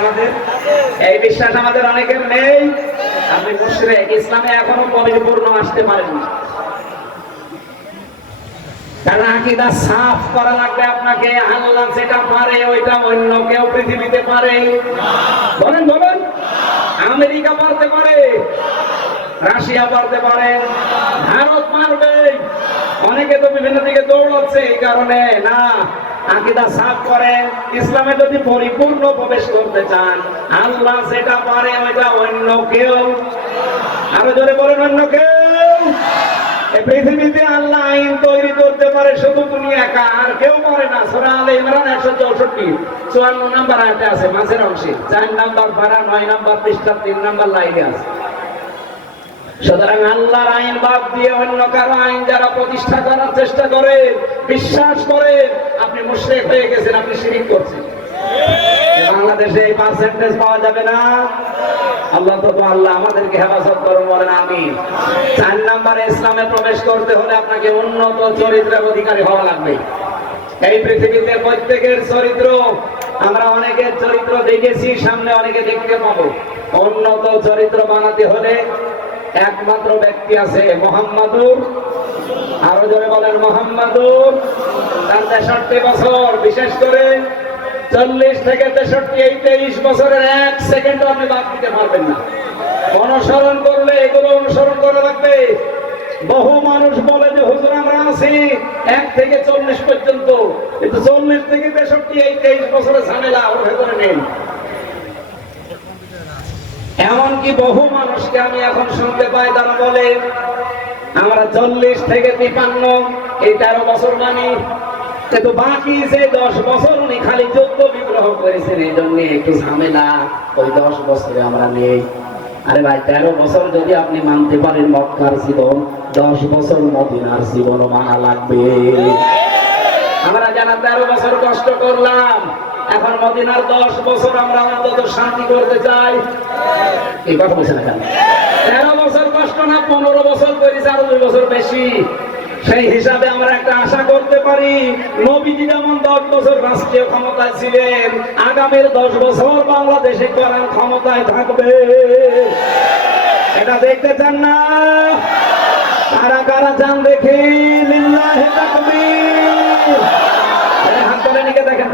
আমাদের। এই বিশ্বাস আমাদের অনেকের নেই। আপনি মুশরিক, ইসলামে এখনও পরিপূর্ণ আসতে পারেননি কারণ আকিদা সাফ করা লাগবে আপনাকে। আল্লাহ যেটা পারে ওইটা অন্য কেউ পৃথিবীতে পারে। বলেন বলেন। আমেরিকা পারতে পারে, রাশিয়া পারতে পারে, ভারত পারবে। অনেকে তো বিভিন্ন দিকে দৌড়াচ্ছে এই কারণে। না আকিদা সাফ করেন ইসলামে যদি পরিপূর্ণ প্রবেশ করতে চান, আল্লাহ যেটা পারে ওইটা অন্য কেউ। আরও জোরে বলেন, অন্য কেউ? পৃথিবীতে আল্লাহ আইন তৈরি করতে পারে শুধু তুমি একা, আর কেউ পারে না। ইমরান একশো চৌষট্টি, চুয়ান্ন নাম্বার আয়তে আছে মাঝের অংশে। চার নাম্বার পারা নয় নাম্বার পৃষ্ঠা, তিন নাম্বার লাইনে আছে। সুতরাং আল্লাহর আইন বাদ দিয়ে অন্য কারও আইন যারা প্রতিষ্ঠা করার চেষ্টা করে বিশ্বাস করে আপনি মুশরিক হয়ে গেছেন আপনি শিরিক করছেন। বাংলাদেশে এই পার্সেন্টেজ পাওয়া যাবে না। আল্লাহ তো আল্লাহ আমাদেরকে হেফাজত করুন বলেন আমি চার নাম্বার ইসলামে প্রবেশ করতে হলে আপনাকে উন্নত চরিত্রের অধিকারী হওয়া লাগবে। এই পৃথিবীতে প্রত্যেকের চরিত্র আমরা অনেকের চরিত্র দেখেছি সামনে অনেকে দেখতে পাবো। উন্নত চরিত্র বানাতে হলে একমাত্র ব্যক্তি আছে মোহাম্মদুর আরও জোরে বলেন, মোহাম্মদুর তার তেষট্টি বছর, বিশেষ করে চল্লিশ থেকে তেষট্টি এই তেইশ বছরের এক সেকেন্ড আপনি বাদ দিতে পারবেন না। অনুসরণ করলে, এগুলো অনুসরণ করা লাগবে বহু মানুষ বলে যে, হুজুর, আমরা আছি এক থেকে চল্লিশ পর্যন্ত, কিন্তু চল্লিশ থেকে তেষট্টি, এই তেইশ বছরের ঝামেলা ওর ভেতরে নেই। এমনকি বহু মানুষকে আমি এখন শুনতে পাই, তারা বলে আমরা চল্লিশ থেকে তিপান্ন, এই তেরো বছর মানি। কিন্তু বাকি যে দশ বছর উনি খালি যুদ্ধ বিগ্রহ করেছেন, এই জন্য একটু ঝামেলা। ওই দশ বছরে আমরা নেই। আরে ভাই, তেরো বছর যদি আপনি মানতে পারেন, মক্কার জীবন, দশ বছর মদিনার জীবন মানা লাগবে। আমরা যারা তেরো বছর কষ্ট করলাম। এখন মদিনার দশ বছর আমরা অন্তত শান্তি করতে চাই। তেরো বছর কষ্ট না পনেরো বছর করেছে আরও দুই বছর বেশি। সেই হিসাবে আমরা একটা আশা করতে পারি নবীজি যেমন দশ বছর রাষ্ট্রীয় ক্ষমতায় ছিলেন, আগামীর দশ বছর বাংলাদেশে করার ক্ষমতায় থাকবে। এটা দেখতে চান না? কারা কারা চান দেখি, লিল্লাহে হাত তোলে নিকে দেখেন।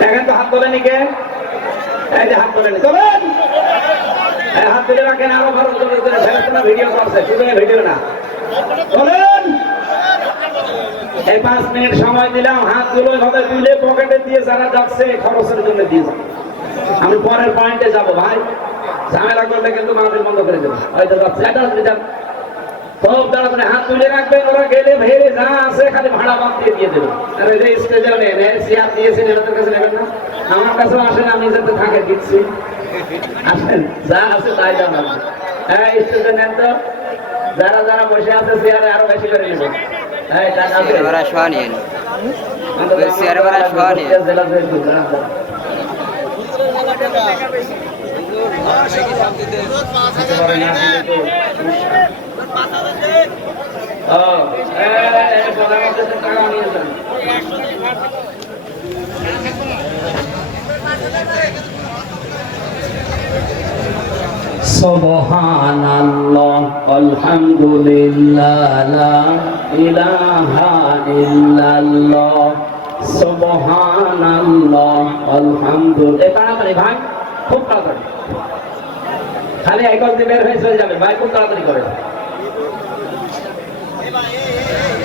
দেখেন তো হাত তোলে নিকে এই যে হাত তোলে নি চলেন এই হাত তুলে রাখেন আরও ভালো করে ভিডিও করছে শুধু ভিডিও না। চলেন এই পাঁচ মিনিট সময় দিলাম হাতগুলো এভাবে তুলে পকেটে দিয়ে যারা যাচ্ছে, খরচের জন্য দিয়ে যাবে আমি পরের পয়েন্টে যাব, ভাই। ঝামেলা করলে কিন্তু মাহফিল বন্ধ করে দেবো। হয়তো যাচ্ছে। যান খুব তাড়াতাড়ি হাত তুলে রাখবেন ওরা গেলে ভেড়ে যা আছে খালি ভাড়া বাদ দিয়ে দিয়ে দেবেন। আর এই যে স্টেজেও নেন চেয়ার দিয়েছেন এনাদের কাছে নেবেন না? আমার কাছেও আসেন আমি যাতে থাকে দিচ্ছি। আসেন যা আছে তাই দাম হ্যাঁ স্টেজে নেন তো। যারা যারা বসে আছে চেয়ারে আরও বেশি করে নেবেন এই টাকা আছে? চেয়ারে ভাড়া শোয়া নিয়েন। চেয়ারে ভাড়া শোয়া নিয়ে। জেলা জেল দুটো, না? দিতে পারে না দিলে তো ও, এই, এই, প্রধানমন্ত্রী তো টাকা নিয়ে যান। সুবহানাল্লাহ আলহামদুলিল্লাহ লা ইলাহা ইল্লাল্লাহ সুবহানাল্লাহ আলহামদুলিল্লাহ এ তাড়াতাড়ি ভাই খুব তাড়াতাড়ি খালি এক গল্পে বের হয়ে চলে যাবে ভাই খুব তাড়াতাড়ি করে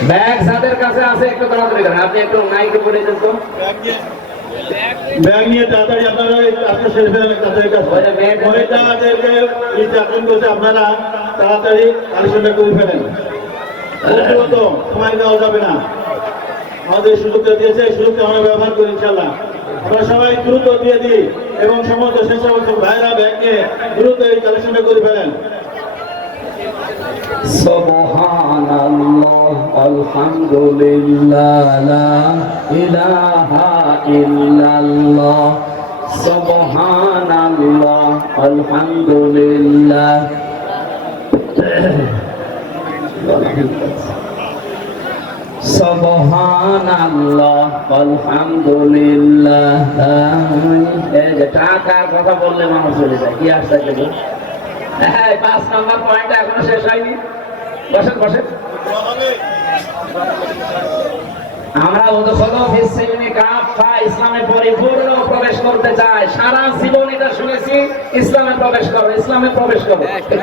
ব্যাগ যাদের কাছে আছে একটু তাড়াতাড়ি করেন আপনি একটু নাইকে পড়ে দেন তো। ব্যাগ নিয়ে তাড়াতাড়ি আপনারা এই কাজটা সেরে ফেলেন তাদের কাছে। ওই যে ব্যাগ- ওইটা যাদেরকে এই চাকরি করছে আপনারা তাড়াতাড়ি আলোচনা করে ফেলেন। দ্রুত সময় দেওয়া যাবে না। আমাদের সুযোগটা দিয়েছে এই সুযোগটা আমরা ব্যবহার করি ইনশাল্লাহ আমরা সবাই দ্রুত দিয়ে দিই এবং সমস্ত সে সমস্ত ভাইরা ব্যাগ নিয়ে দ্রুত এই কালেকশনটা করে ফেলেন। সুবহানাল্লাহ আলহামদুলিল্লাহ সুবহানাল্লাহ আলহামদুলিল্লাহ। সুবহানাল্লাহ আলহামদুলিল্লাহ। কথা বললে মানুষ চলে যায় কি আসতে হ্যাঁ প্রবেশ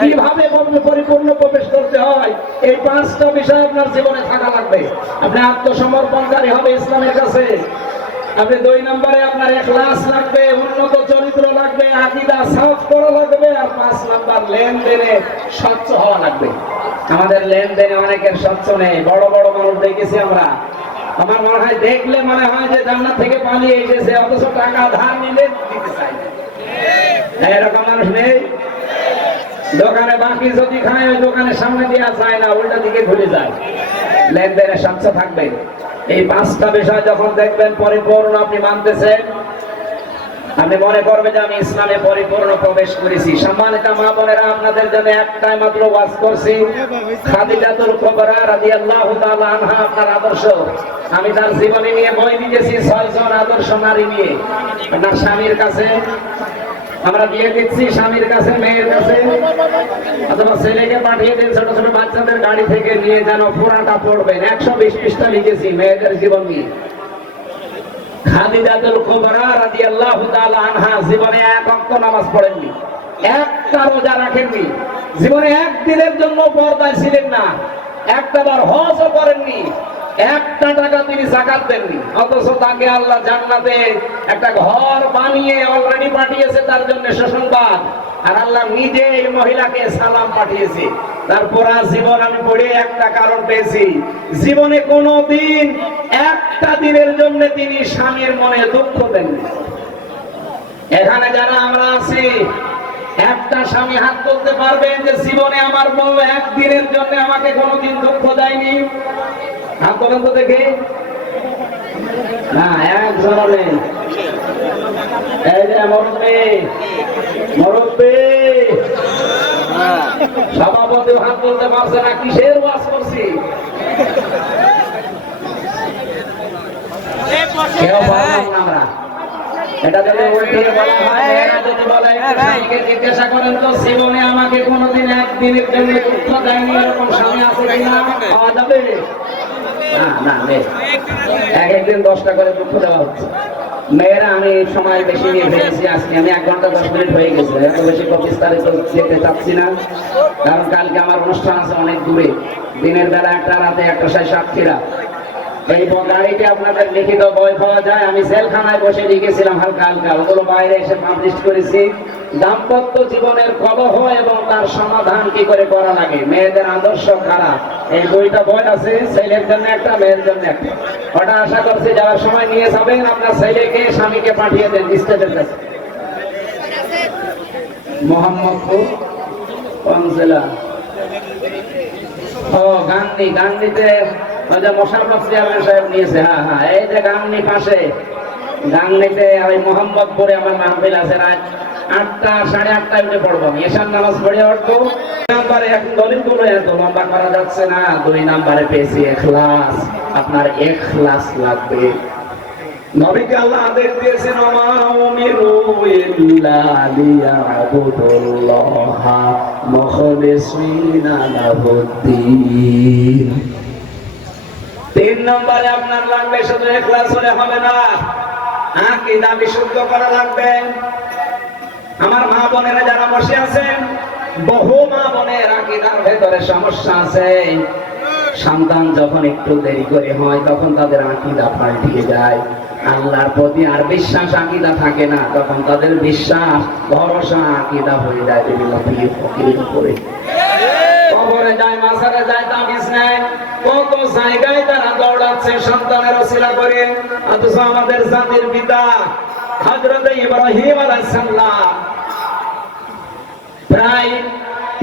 কীভাবে পরিপূর্ণ প্রবেশ করতে হয়? এই পাঁচটা বিষয় আপনার জীবনে থাকা লাগবে। আপনি আত্মসমর্পণকারী হবে ইসলামের কাছে। আপনি দুই নম্বরে আপনার এখলাস লাগবে, উন্নত চরিত্র লাগবে, আকীদা সাফ করা লাগবে, আর পাঁচ নাম্বার লেনদেনে স্বচ্ছ হওয়া লাগবে। আমাদের লেনদেনে অনেকের স্বচ্ছ নেই, বড় বড় মানুষ দেখেছি আমরা। আমার মনে হয়, দেখলে মনে হয় যে জান্নাত থেকে পালিয়ে এসেছে, অথচ টাকা ধার নিলে চাই এরকম মানুষ নেই? দোকানে বাকি যদি খায়, ওই দোকানের সামনে দেওয়া যায় না, উল্টা দিকে ঘুরে যায়। লেনদেনে স্বচ্ছ থাকবে। এই পাঁচটা বিষয় যখন দেখবেন পরিপূর্ণ আপনি মানতেছেন, আপনি মনে করবেন যে আমি ইসলামে পরিপূর্ণ প্রবেশ করেছি। সম্মানিত মা বোনেরা, আপনাদের জন্য একটাই মাত্র ওয়াজ করছি। খাদিজাতুল কুবরা রাদিয়াল্লাহু তাআলা আনহা, আপনার আদর্শ। আমি তার জীবনী নিয়ে বই লিখেছি, ছয়জন আদর্শ নারী নিয়ে। আপনার স্বামীর কাছে আমরা দিয়ে দিচ্ছি স্বামীর কাছে, মেয়ের কাছে। অথবা ছেলেকে পাঠিয়ে দিন, ছোট ছোট বাচ্চাদের গাড়ি থেকে নিয়ে যেন পুরাটা পড়বেন। একশো বিশ পৃষ্ঠা লিখেছি, মেয়েদের জীবন নিয়ে। কুবরা আনহা জীবনে এক নামাজ পড়েননি। একটা রোজা রাখেননি। জীবনে একদিনের জন্য পর্দায় ছিলেন না। একটা বার হজও করেননি। একটা টাকা তিনি জাকাত দেননি। অথচ তাকে আল্লাহ জান্নাতে একটা ঘর বানিয়ে অলরেডি পাঠিয়েছে, তার জন্য সুসংবাদ। আর আল্লাহ নিজে এই মহিলাকে সালাম পাঠিয়েছে। তারপর জীবন আমি পড়ে একটা কারণ পেয়েছি। জীবনে কোনো দিন একটা দিনের জন্য তিনি স্বামীর মনে দুঃখ দেননি। এখানে যারা আমরা আছি, একটা স্বামী হাত তুলতে পারবেন যে, জীবনে আমার বউ একদিনের জন্য আমাকে কোনোদিন দুঃখ দেয়নি। হাত তোলেন তো দেখে। না একজন নেই এই যে সভাপতি হাত তুলতে পারছে না কিসের ওয়াজ করছি? কেউ পারলাম না আমরা। এটা যদি উল্টে বলা হয় মেয়েরা যদি বলে স্বামীকে জিজ্ঞাসা করেন তো জীবনে আমাকে কোনোদিন একদিনের জন্য দুঃখ দেয়নি এরকম স্বামী আছে কিনা? পাওয়া যাবে? মেয়েরা, আমি সময় বেশি নিয়ে ফেলেছি আজকে। আমি এক ঘণ্টা দশ মিনিট হয়ে গেছে। এত বেশি বিস্তারিত যেতে চাচ্ছি না। কারণ কালকে আমার অনুষ্ঠান আছে অনেক দূরে। দিনের বেলা একটা, রাতে একটা সাড়ে সাতক্ষীরা। এই আপনাদের লিখিত বই পাওয়া যায়। আমি জেলখানায় বসে লিখেছিলাম হালকা হালকা। ওগুলো বাইরে এসে পাবলিশ করেছি। দাম্পত্য জীবনের কলহ এবং তার সমাধান কি করে করা লাগে? মেয়েদের আদর্শ খারাপ। এই বইটা বই আছে, ছেলের জন্য একটা, মেয়ের জন্য একটা। ওটা আশা করছি যাওয়ার সময় নিয়ে যাবেন, আপনার ছেলেকে, স্বামীকে পাঠিয়ে দেন স্টেটের কাছে। মোহাম্মদপুর পঞ্চলা ও, গান্ধী, গান্ধীতে যে চেয়ারম্যান সাহেব নিয়েছে। হ্যাঁ হ্যাঁ এই যে গান্ধী পাশে। গান্ধীতে ওই মোহাম্মদপুরে আমার মাহফিল আছে রাত আটটা, সাড়ে আটটায় উঠে পড়ব। আমি এসার নামাজ পড়ে উঠবো নাম্বারে এখন দলিলগুলো এত লম্বা করা যাচ্ছে না। দুই নাম্বারে পেয়েছি এখলাস। আপনার এখলাস লাগবে। নবীকে আল্লাহ আদেশ দিয়েছেন আপনার লাগবে শুধু ইখলাস হলে হবে না। আকীদা বিশুদ্ধ করা লাগবে? আমার মা বোনেরা যারা বসে আছেন, বহু মা বোনের আকীদার ভেতরে সমস্যা আছে? সন্তান যখন একটু দেরি করে হয়, তখন তাদের আকিদা পাল্টিয়ে যায়। আল্লাহর প্রতি আর বিশ্বাস আকিদা থাকে না, তখন তাদের বিশ্বাস, ভরসা, আকিদা হয়ে যায় বিভিন্ন ফকিরের উপরে। কবরে যায় মাসারে যায়, তাবিজ নেয়। কত জায়গায় তারা সন্তানের ওসিলা করে, অথচ আমাদের জাতির পিতা হযরত ইব্রাহিম আলাইহিস সালাম প্রায়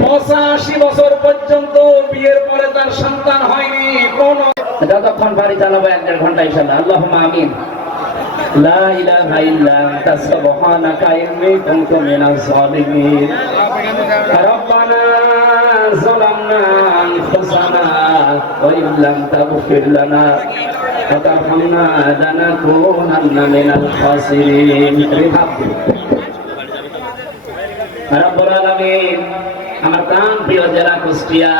পঁচাশি বছর পর্যন্ত বিয়ের পরে তার সন্তান হয়নি, কোন যতক্ষণ বাড়ি চালাবো এক দেড় ঘণ্টা ইনশাল্লাহ আল্লাহ আমিন। লা রব্বানা ظلمنا أنفسنا وإن لم تغفر لنا وترحمنا لنكونن من الخاسرين রব্বুল আলামিন আমার প্রাণ প্রিয় জেলা কুষ্টিয়া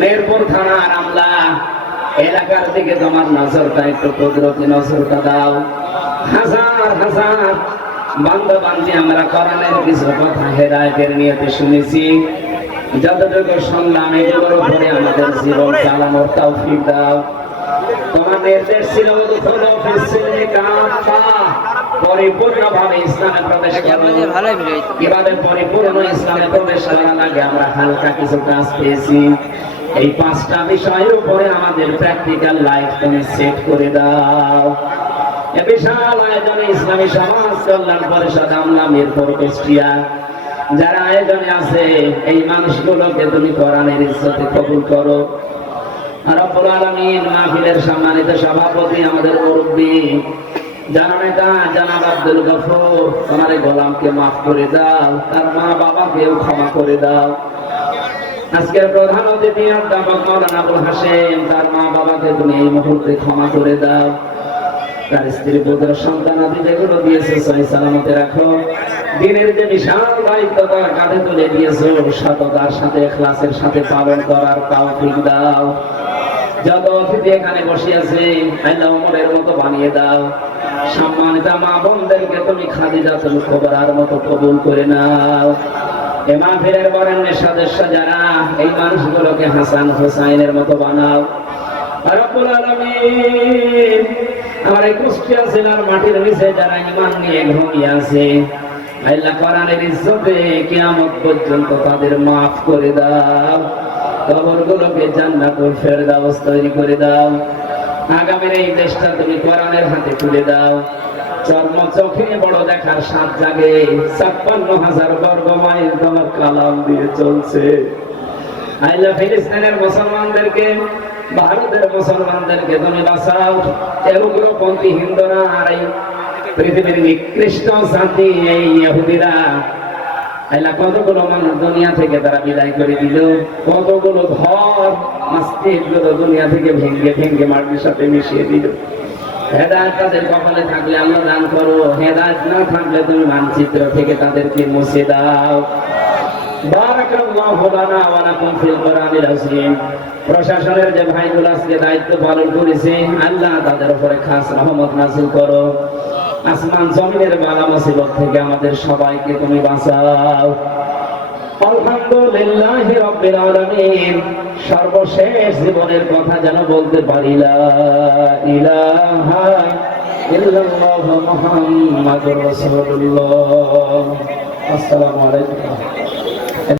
মেরপুর থানার আমলা এলাকার দিকে তোমার নজরটা একটু কুদরতি নজরটা দাও হাজার হাজার বান্ধব বান্ধি আমরা কোরআনের কিছু কথা হেদায়তের নিয়তে শুনেছি যতটুকু শুনলাম এগুলোর উপরে আমাদের জীবন চালানোর তৌফিক দাও। তোমার নির্দেশ ছিল পরিপূর্ণভাবে ইসলামে প্রবেশ। কীভাবে পরিপূর্ণ ইসলামে প্রবেশ করার আগে আমরা হালকা কিছু কাজ পেয়েছি। এই পাঁচটা বিষয়ের উপরে আমাদের প্র্যাকটিক্যাল লাইফ তুমি সেট করে দাও। বিশাল আয়োজনে ইসলামী সমাজ কল্যাণ পরিষদ আমলা মিরপুর কুষ্টিয়া যারা আয়োজনে আছে, এই মানুষগুলোকে তুমি কোরআনের ইজ্জতে কবুল করো। রব্বুল মাহফিলের সম্মানিত সভাপতি আমাদের মুরব্বী জানাব আব্দুল তোমার গোলামকে মাফ করে দাও, তার মা বাবাকেও ক্ষমা করে দাও। আজকের প্রধান অতিথি অধ্যাপক মৌলানা আবুল হাসেম তার মা বাবাকে তুমি এই মুহূর্তে ক্ষমা করে দাও। তার স্ত্রী পুত্র সন্তান আদি যেগুলো দিয়েছে, সহি সালামতে রাখো। দিনের যে বিশাল দায়িত্ব তার কাঁধে তুলে দিয়েছ সততার সাথে ক্লাসের সাথে পালন করার তৌফিক দাও। যত অতিথি এখানে বসে আছে আল্লাহ ওমরের মতো বানিয়ে দাও। সম্মানিত মা বোনদেরকে তুমি খাদিজা তুমি খবরার মতো কবুল করে নাও। এ মাহফিলের বরেণ্যের সদস্য যারা, এই মানুষগুলোকে হাসান হোসাইনের মতো বানাও। রব্বুল আলামিন আমার এই কুষ্টিয়া জেলার মাটির নিচে যারা ইমান নিয়ে ঘুমিয়ে আছে। আল্লাহ কোরআনের ইজ্জতে কিয়ামত পর্যন্ত তাদের মাফ করে দাও। কবরগুলোকে জান্নাতুল ফেরদাউস তৈরি করে দাও। আগামীর এই দেশটা তুমি কোরআনের হাতে তুলে দাও। চর্ম চোখে বড় দেখার সাত জাগে। ছাপ্পান্ন হাজার বর্গ মাইল তোমার কালাম দিয়ে চলছে। আইলা ফিলিস্তিনের মুসলমানদেরকে ভারতের মুসলমানদেরকে তুমি বাঁচাও উগ্রপন্থী হিন্দুরা আর এই পৃথিবীর নিকৃষ্ট জাতি, এই কতগুলো মানুষ দুনিয়া থেকে তারা বিদায় করে দিল? কতগুলো ঘর, মসজিদগুলো দুনিয়া থেকে ভেঙ্গে ভেঙ্গে মাটির সাথে মিশিয়ে দিল। হেদায়ত তাদের কপালে থাকলে আল্লাহ দান করো, হেদায়ত না থাকলে তুমি মানচিত্র থেকে তাদেরকে মুছে দাও। প্রশাসনের যে ভাইগুলো আজকে দায়িত্ব পালন করেছে, আল্লাহ তাদের উপরে খাস রহমত নাযিল করো। আসমান জমিনের বালা মুসিবত থেকে আমাদের সবাইকে তুমি বাঁচাও। সর্বশেষ জীবনের কথা যেন বলতে পারি, লা আলাইকুম।